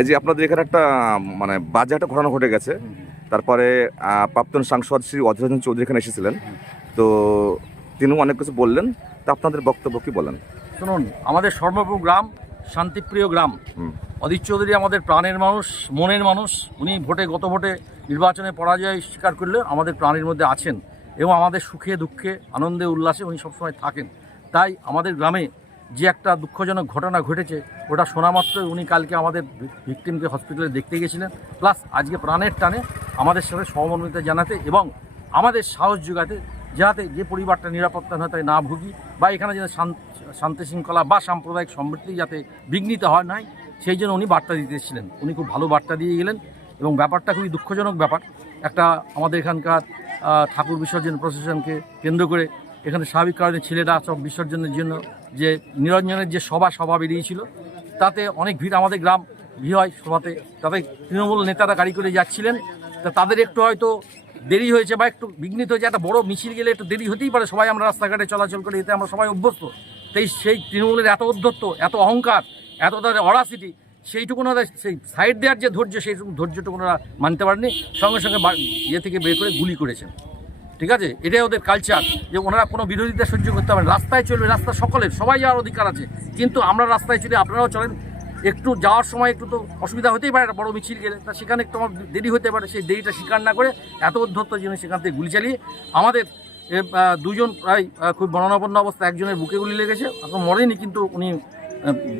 এই যে আপনাদের এখানে একটা মানে বাজে একটা ঘটনা ঘটে গেছে। তারপরে প্রাক্তন সাংসদ শ্রী অধীর রঞ্জন চৌধুরী এখানে এসেছিলেন। তো তিনিও অনেক কিছু বললেন। তা আপনাদের বক্তব্য কি বলেন? শুনুন আমাদের সর্বপুর গ্রাম শান্তিপ্রিয় গ্রাম। অদিত চৌধুরী আমাদের প্রাণের মানুষ মনের মানুষ। উনি ভোটে গত ভোটে নির্বাচনে পরাজয় স্বীকার করলে আমাদের প্রাণের মধ্যে আছেন। এবং আমাদের সুখে দুঃখে আনন্দে উল্লাসে উনি সবসময় থাকেন। তাই আমাদের গ্রামে যে একটা দুঃখজনক ঘটনা ঘটেছে, ওটা শোনা মাত্রই উনি কালকে আমাদের ভিকটিমকে হসপিটালে দেখতে গেছিলেন। প্লাস আজকে প্রাণের টানে আমাদের সাথে সহমর্মিতা জানাতে এবং আমাদের সাহস যোগাতে যাতে যে পরিবারটা নিরাপত্তা তাই না ভুগি বা এখানে যেন শান- শান্তি শৃঙ্খলা বা সাম্প্রদায়িক সমৃদ্ধি যাতে বিঘ্নিত হয় নাই, সেই জন্য উনি বার্তা দিতেছিলেন উনি খুব ভালো বার্তা দিয়ে গেলেন এবং ব্যাপারটা খুবই দুঃখজনক ব্যাপার। একটা আমাদের এখানকার ঠাকুর বিসর্জন প্রশাসনকে কেন্দ্র করে এখানে স্বাভাবিক কারণে ছেলেরা সব বিসর্জনের জন্য যে নিরঞ্জনের যে সভা সভা বেরিয়েছিল, তাতে অনেক ভিড় আমাদের গ্রাম ভিড় হয় সভাতে। তাতে তৃণমূল নেতারা গাড়ি করে যাচ্ছিলেন। তা তাদের একটু হয়তো দেরি হয়েছে বা একটু বিঘ্নিত হয়েছে। একটা বড় মিছিল গেলে একটু দেরি হতেই পারে। সবাই আমরা রাস্তাঘাটে চলাচল করি, এতে আমরা সবাই অভ্যস্ত। তাই সেই তৃণমূলের এত উদ্ধত্ত এত অহংকার, এত তাদের অরাসিটি, সেইটুকু ওনারা সেই সাইড দেওয়ার যে ধৈর্য সেই ধৈর্যটুকু ওনারা মানতে পারেনি সঙ্গে সঙ্গে ইয়ে থেকে বের করে গুলি করেছেন। ঠিক আছে? এটাই ওদের কালচার যে ওনারা কোনো বিরোধিতা সহ্য করতে পারেন রাস্তায় চলবে, রাস্তা সকলের, সবাই যাওয়ার অধিকার আছে। কিন্তু আমরা রাস্তায় চলে, আপনারাও চলেন। একটু যাওয়ার সময় একটু তো অসুবিধা হতেই পারে বড় মিছিল গেলে। তা সেখানে একটু আমার দেরি হতে পারে, সেই দেরিটা স্বীকার না করে এত উদ্ধত্ত জিনিস সেখান থেকে গুলি চালিয়ে আমাদের দুজন প্রায় খুব মরণাপন্ন অবস্থা, একজনের বুকে গুলি লেগেছে, এখন মরেনি কিন্তু উনি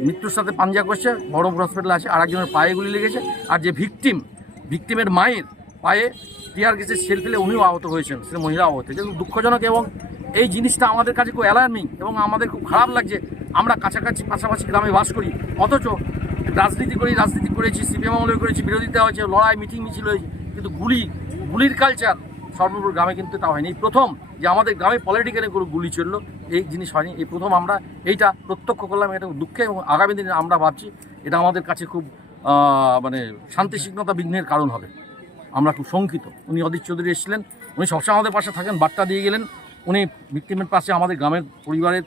মৃত্যুর সাথে পাঞ্জা করছে, বড় হসপিটালে আছে আর একজনের পায়ে গুলি লেগেছে। আর যে ভিকটিম ভিকটিমের মায়ের পায়ে টিয়ার গেছে, সেল ফেলে উনিও আহত হয়েছেন সে মহিলা আহত কিন্তু দুঃখজনক এবং এই জিনিসটা আমাদের কাছে খুব অ্যালার্মিং এবং আমাদের খুব খারাপ লাগছে। আমরা কাছাকাছি পাশাপাশি গ্রামে বাস করি, অথচ রাজনীতি করি, রাজনীতি করেছি, সিপিএম আমলে করেছি বিরোধিতা হয়েছে, লড়াই, মিটিং, মিছিল হয়েছে, কিন্তু গুলি, গুলির কালচার সর্বপুর গ্রামে কিন্তু তা হয়নি। এই প্রথম যে আমাদের গ্রামে পলিটিক্যালি কোনো গুলি চলল, এই জিনিস হয়নি। এই প্রথম আমরা এইটা প্রত্যক্ষ করলাম, এটা দুঃখে এবং আগামী দিনে আমরা ভাবছি, এটা আমাদের কাছে খুব মানে শান্তি শৃঙ্খলতা বিঘ্নের কারণ হবে। আমরা খুব শঙ্কিত। উনি অদিত চৌধুরী এসেছিলেন, উনি সবসময় আমাদের পাশে থাকেন, বার্তা দিয়ে গেলেন। উনি ভিক্টিমের পাশে, আমাদের গ্রামের পরিবারের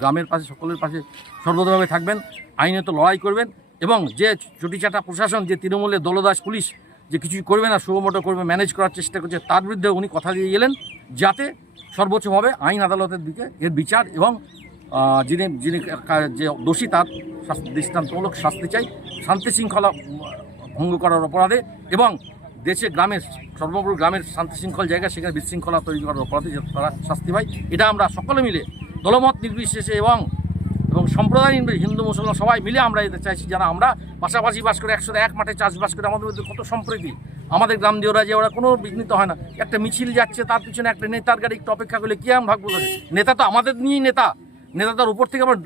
গ্রামের পাশে, সকলের পাশে সর্বতভাবে থাকবেন, আইনত লড়াই করবেন এবং যে চটিচাটা প্রশাসন, যে তৃণমূলের দলদাস পুলিশ যে কিছুই করবে না সুমোটো করবে ম্যানেজ করার চেষ্টা করছে, তার বিরুদ্ধে উনি কথা দিয়ে গেলেন, যাতে সর্বোচ্চভাবে আইন আদালতের দিকে এর বিচার এবং যিনি যিনি যে দোষী তার দৃষ্টান্তমূলক শাস্তি চাই, শান্তি শৃঙ্খলা ভঙ্গ করার অপরাধে এবং দেশে গ্রামের, সর্বপুর গ্রামের শান্তি শৃঙ্খল জায়গা, সেখানে বিশৃঙ্খলা তৈরি করার অপরাধে তারা শাস্তি পায়, এটা আমরা সকলে মিলে দলমত নির্বিশেষে এবং এবং সম্প্রদায় হিন্দু, মুসলমান সবাই মিলে আমরা এতে চাইছি যারা আমরা পাশাপাশি বাস করে একসাথে এক মাঠে চাষবাস করে আমাদের মধ্যে কত সম্প্রীতি। আমাদের গ্রাম দিয়ে ওরা যে ওরা কোনো বিঘ্নিত হয় না। একটা মিছিল যাচ্ছে, তার পিছনে একটা নেতার গাড়ি একটু অপেক্ষা করলে কি আমি ভাববো নেতা তো আমাদের নিয়েই নেতা। নেতা তার উপর থেকে আবার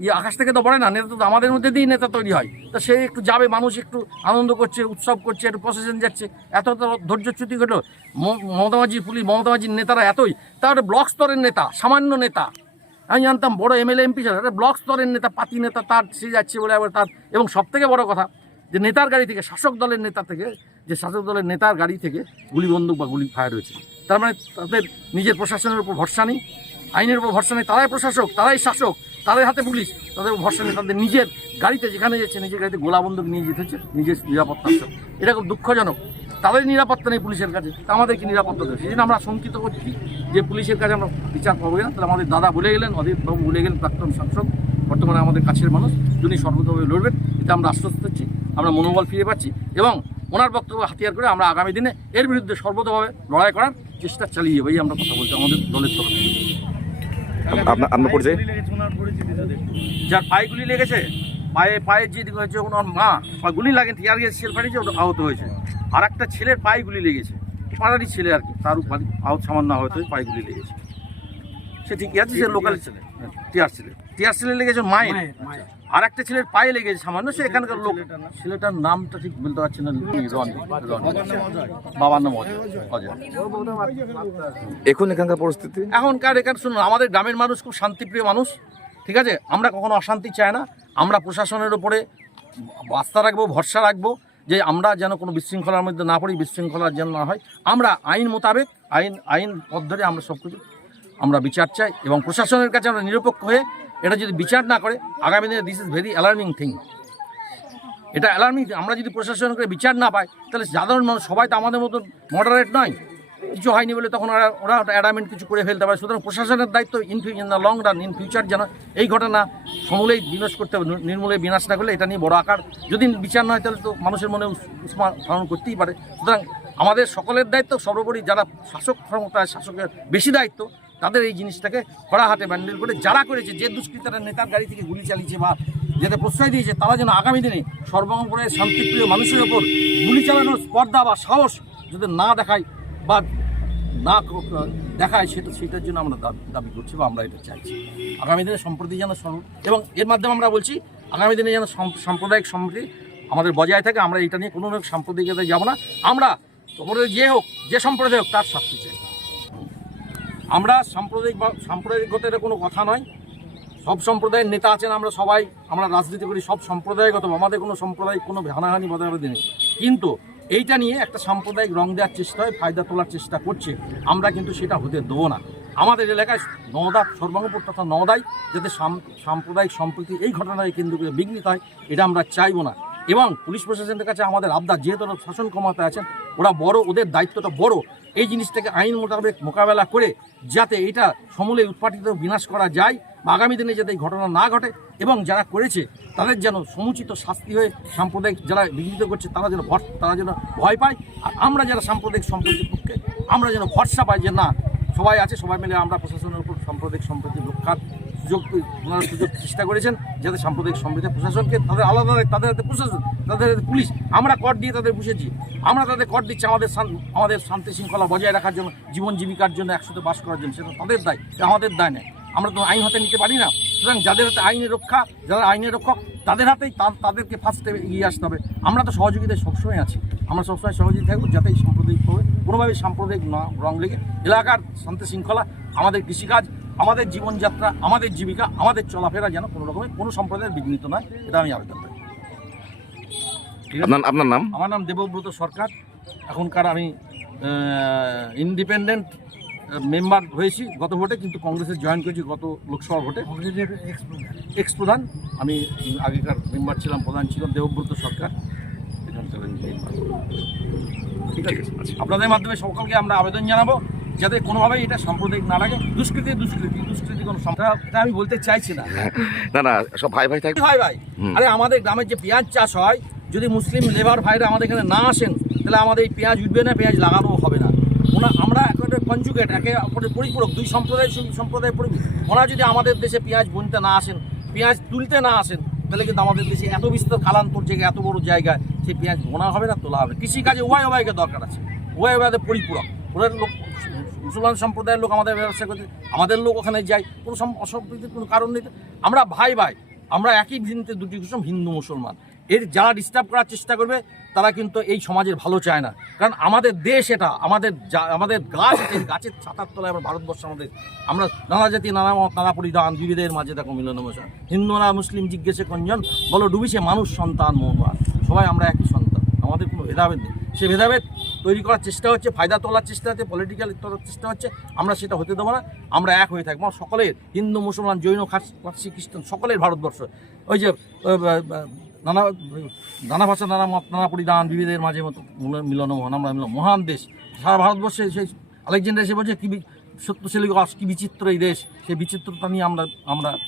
ইয়ে আকাশ থেকে তো পড়ে না, নেতা তো আমাদের মধ্যে দিয়েই নেতা তৈরি হয়। তা সে একটু যাবে, মানুষ একটু আনন্দ করছে, উৎসব করছে, একটু প্রসেশন যাচ্ছে। এত তো ধৈর্যচ্যুতি ঘটল। ম- মমতা মাঝি পুলিশ মমতা মাঝির নেতারা এতই। তার ব্লক স্তরের নেতা, সামান্য নেতা। আমি জানতাম বড় এমএলএ এমপি একটা ব্লক স্তরের নেতা, পাতি নেতা, তার সে যাচ্ছে বলে আবার তার। এবং সব থেকে বড় কথা, যে নেতার গাড়ি থেকে, শাসক দলের নেতা থেকে, যে শাসক দলের নেতার গাড়ি থেকে গুলি বন্দুক বা গুলি ফায়ার হয়েছে। তার মানে তাদের নিজের প্রশাসনের উপর ভরসা নেই। আইনের উপর ভরসা নেই, তারাই প্রশাসক, তারাই শাসক তাদের হাতে পুলিশ। তাদের ভরসা নেই, তাদের নিজের গাড়িতে যেখানে যাচ্ছে, নিজের গাড়িতে গোলা বন্দুক নিয়ে যেতে হচ্ছে, নিজের নিরাপত্তা। এটা খুব দুঃখজনক। তাদের নিরাপত্তা নেই পুলিশের কাছে, তা আমাদের কি নিরাপত্তা দেবে? সেই জন্য আমরা শঙ্কিত করছি যে পুলিশের কাছে আমরা বিচার পাবো না তাহলে আমাদের দাদা বলে গেলেন, অধীর বাবু বলে গেলেন, প্রাক্তন সাংসদ বর্তমানে আমাদের কাছের মানুষ যিনি সর্বতভাবে লড়বেন। এতে আমরা আশ্বস্ত হচ্ছি, আমরা মনোবল ফিরে পাচ্ছি এবং ওনার বক্তব্য হাতিয়ার করে আমরা আগামী দিনে এর বিরুদ্ধে সর্বতভাবে লড়াই করার চেষ্টা চালিয়ে যাব। এই আমরা কথা বলছি আমাদের দলের তরফ আপনার আপনার পরিচয়? যার পায়ে গুলি লেগেছে পায়ে পায়ে যে হয়েছে ওনার মা গুলি লাগে টিয়ার গিয়ে সেল ফাটিয়েছে ওটা আহত হয়েছে। আর একটা ছেলের পায়ে গুলি লেগেছে পাড়ারই ছেলে আর কি তার আহত সামান্য আহত হয়ে পায়ে গুলি লেগেছে। সে ঠিকই আছে সে লোকাল ছেলে টিয়ার ছেলে। টিয়ার ছেলে লেগেছে মায়ের। আর একটা ছেলের পায়ে লেগেছে সামান্য সে এখানকার লোক। ছেলেটার নামটা ঠিক বলতে পারছি না। বাবার নাম অজয়। এখন এখানকার পরিস্থিতি? এখনকার এখানে শুনুন আমাদের গ্রামের মানুষ খুব শান্তিপ্রিয় মানুষ ঠিক আছে? আমরা কখনো অশান্তি চাই না। আমরা প্রশাসনের উপরে আস্থা রাখব ভরসা রাখব যে আমরা যেন কোনো বিশৃঙ্খলার মধ্যে না পড়ি বিশৃঙ্খলা যেন না হয়। আমরা আইন মোতাবেক আইন আইন পথ ধরে আমরা সব কিছু আমরা বিচার চাই এবং প্রশাসনের কাছে আমরা নিরপেক্ষ হয়ে এটা যদি বিচার না করে, আগামী দিনে this is very alarming thing এটা অ্যালার্মিং আমরা যদি প্রশাসন করে বিচার না পাই, তাহলে সাধারণ মানুষ, সবাই তো আমাদের মতো মডারেট নয়। কিছু হয়নি বলে তখন ওরা ওরা অ্যাডামেন্ট কিছু করে ফেলতে পারে। সুতরাং প্রশাসনের দায়িত্ব in in the long run in future যেন এই ঘটনা সমূলেই বিনাশ করতে হবে, নির্মূলে বিনাশ না করলে এটা নিয়ে বড় আকার। যদি বিচার না হয়, তাহলে তো মানুষের মনে উষ্মা ধারণ করতেই পারে। সুতরাং আমাদের সকলের দায়িত্ব সর্বোপরি যারা শাসক ক্ষমতায়, শাসকের বেশি দায়িত্ব তাদের এই জিনিসটাকে কড়া হাতে ব্যান্ডেল করে যারা করেছে, যে দুষ্কৃতারা নেতার গাড়ি থেকে গুলি চালিয়েছে বা যেটা প্রশ্রয় দিয়েছে, তারা যেন আগামী দিনে সর্বঙ্গপুরের শান্তিপ্রিয় মানুষের ওপর গুলি চালানোর স্পর্ধা বা সাহস যদি না দেখায় বা না দেখায়, সেটা সেটার জন্য আমরা দাবি করছি বা আমরা এটা চাইছি। আগামী দিনে সম্প্রতি যেন এবং এর মাধ্যমে আমরা বলছি, আগামী দিনে যেন সাম্প্রদায়িক সম্প্রীতি আমাদের বজায় থাকে, আমরা এটা নিয়ে কোনো সাম্প্রদায়িকতায় যাব না। আমরা তোমাদের যে হোক, যে সম্প্রদায় হোক, তার শাস্তি চাই। আমরা সাম্প্রদায়িক সাম্প্রদায়িকতার কোনো কথা নয়। সব সম্প্রদায়ের নেতা আছেন, আমরা সবাই, আমরা রাজনীতি করি, সব সম্প্রদায়গত, আমাদের কোনো সাম্প্রদায়িক কোনো হানাহানি বদাবাদি নেই। কিন্তু এইটা নিয়ে একটা সাম্প্রদায়িক রং দেওয়ার চেষ্টা হয়, ফায়দা তোলার চেষ্টা করছে। আমরা কিন্তু সেটা হতে দেবো না। আমাদের এলাকায় নওদা, সর্বাঙ্গপুর তথা নওদায় যাতে সাম- সাম্প্রদায়িক সম্প্রীতি এই ঘটনায় কেন্দ্র করে বিঘ্নিত হয়, এটা আমরা চাইব না। এবং পুলিশ প্রশাসনের কাছে আমাদের আবদার, যেহেতু ওরা শাসন ক্ষমতায় আছেন ওরা বড়, ওদের দায়িত্বটা বড়। এই জিনিসটাকে আইন মোতাবেক মোকাবেলা করে যাতে এটা সমূলে উৎপাটিত বিনাশ করা যায় বা আগামী দিনে যাতে এই ঘটনা না ঘটে এবং যারা করেছে, তাদের যেন সমুচিত শাস্তি হয়ে সাম্প্রদায়িক যারা বিঘ্নিত করছে, তারা যেন ভর তারা যেন ভয় পায়। আর আমরা যারা সাম্প্রদায়িক সম্প্রীতির পক্ষে, আমরা যেন ভরসা পাই যে না, সবাই আছে, সবাই মিলে আমরা প্রশাসনের উপর সাম্প্রদায়িক সম্প্রীতি রক্ষার সুযোগ সুযোগ চেষ্টা করেছেন যাতে সাম্প্রদায়িক সম্প্রীতি প্রশাসনকে তাদের আলাদা তাদের হাতে প্রশাসন, তাদের হাতে পুলিশ, আমরা কর দিয়ে তাদের বুঝেছি আমরা তাদের কর দিচ্ছি আমাদের আমাদের শান্তি শৃঙ্খলা বজায় রাখার জন্য, জীবন জীবিকার জন্য একসাথে বাস করার জন্য। সেটা তাদের দায় আমাদের দায় নেই আমরা তো আইন হাতে নিতে পারি না। সুতরাং যাদের হাতে আইনের রক্ষা, যারা আইনের রক্ষক, তাদের হাতেই তাদেরকে ফার্স্টে এগিয়ে আসতে হবে। আমরা তো সহযোগিতায় সবসময় আছি। আমরা সবসময় সহযোগী থাকব যাতে এই সাম্প্রদায়িকভাবে কোনোভাবেই সাম্প্রদায়িক রং লেগে এলাকার শান্তি শৃঙ্খলা, আমাদের কৃষিকাজ আমাদের জীবনযাত্রা আমাদের জীবিকা আমাদের চলাফেরা যেন কোনো রকমের কোনো সম্প্রদায়ের বিঘ্নিত নয় এটা আমি আবেদন করি? আপনার নাম? আমার নাম দেবব্রত সরকার। এখনকার আমি ইন্ডিপেন্ডেন্ট মেম্বার হয়েছি গত ভোটে কিন্তু কংগ্রেসে জয়েন করেছি গত লোকসভা ভোটে। এক্স প্রধান। আমি আগেকার মেম্বার ছিলাম প্রধান ছিলাম দেবব্রত সরকার। ঠিক আছে। আপনাদের মাধ্যমে সকলকে আমরা আবেদন জানাব। যাতে কোনোভাবেই এটা সাম্প্রদায়িক না লাগে। দুষ্কৃতি দুষ্কৃতি দুষ্কৃতি কোনো সম্প্রদায় আমি বলতে চাইছি না। না না সব ভাই ভাই থাকবে ভাই ভাই। আরে আমাদের গ্রামের যে পেঁয়াজ চাষ হয় যদি মুসলিম লেবার ভাইরা আমাদের এখানে না আসেন তাহলে আমাদের এই পেঁয়াজ উঠবে না পেঁয়াজ লাগানো হবে না। ওনা আমরা একটা কনজুগেট একে অপরের পরিপূরক দুই সম্প্রদায় সম্প্রদায়ের পরিপূরক। ওনারা যদি আমাদের দেশে পেঁয়াজ বুনতে না আসেন পেঁয়াজ তুলতে না আসেন তাহলে কিন্তু আমাদের দেশে এত বিস্তর কালান্তর জায়গায় এত বড় জায়গায় সেই পেঁয়াজ বোনা হবে না তোলা হবে কৃষিকাজে উভয় উভয়কে দরকার আছে। উভয় উভয়দের পরিপূরক। ওদের লোক মুসলমান সম্প্রদায়ের লোক আমাদের ব্যবসা করছে আমাদের লোক ওখানে যায়। কোনো সম- অসম্প্রীতির কোনো কারণ নেই। আমরা ভাই ভাই, আমরা একই ভিন্নতে দুটি কুসুম হিন্দু মুসলমান। এর যারা ডিস্টার্ব করার চেষ্টা করবে, তারা কিন্তু এই সমাজের ভালো চায় না। কারণ আমাদের দেশ এটা, আমাদের আমাদের গাছ গাছের ছাতার তলায় আমরা ভারতবর্ষ, আমাদের আমরা নানা জাতি, নানা মত, নানা পরিধান, বিবিধের মাঝে দেখো মিলন মশা হিন্দুরা, মুসলিম, জিজ্ঞেসে কঞ্জন, বলো ডুবিছে মানুষ, সন্তান মোহমান সবাই আমরা একই সন্তান। আমাদের কোনো ভেদাভেদ নেই। সে ভেদাভেদ তৈরি করার চেষ্টা হচ্ছে, ফায়দা তোলার চেষ্টা হচ্ছে পলিটিক্যাল তোলার চেষ্টা হচ্ছে, আমরা সেটা হতে দেবো না, আমরা এক হয়ে থাকব। সকলের, হিন্দু, মুসলমান, জৈন, খাস- খ্রিস্টান, সকলের ভারতবর্ষ, ওই যে নানা নানা ভাষা, নানা মত, নানা পরিধান বিবিধের মাঝে মতো মিলন- মহান, আমরা মিলন, মহান দেশ। সারা ভারতবর্ষে সেই আলেকজান্ডার এসে বলছে, কী বি- সত্যশীলী কি বিচিত্র এই দেশ, সেই বিচিত্রতা নিয়ে আমরা আমরা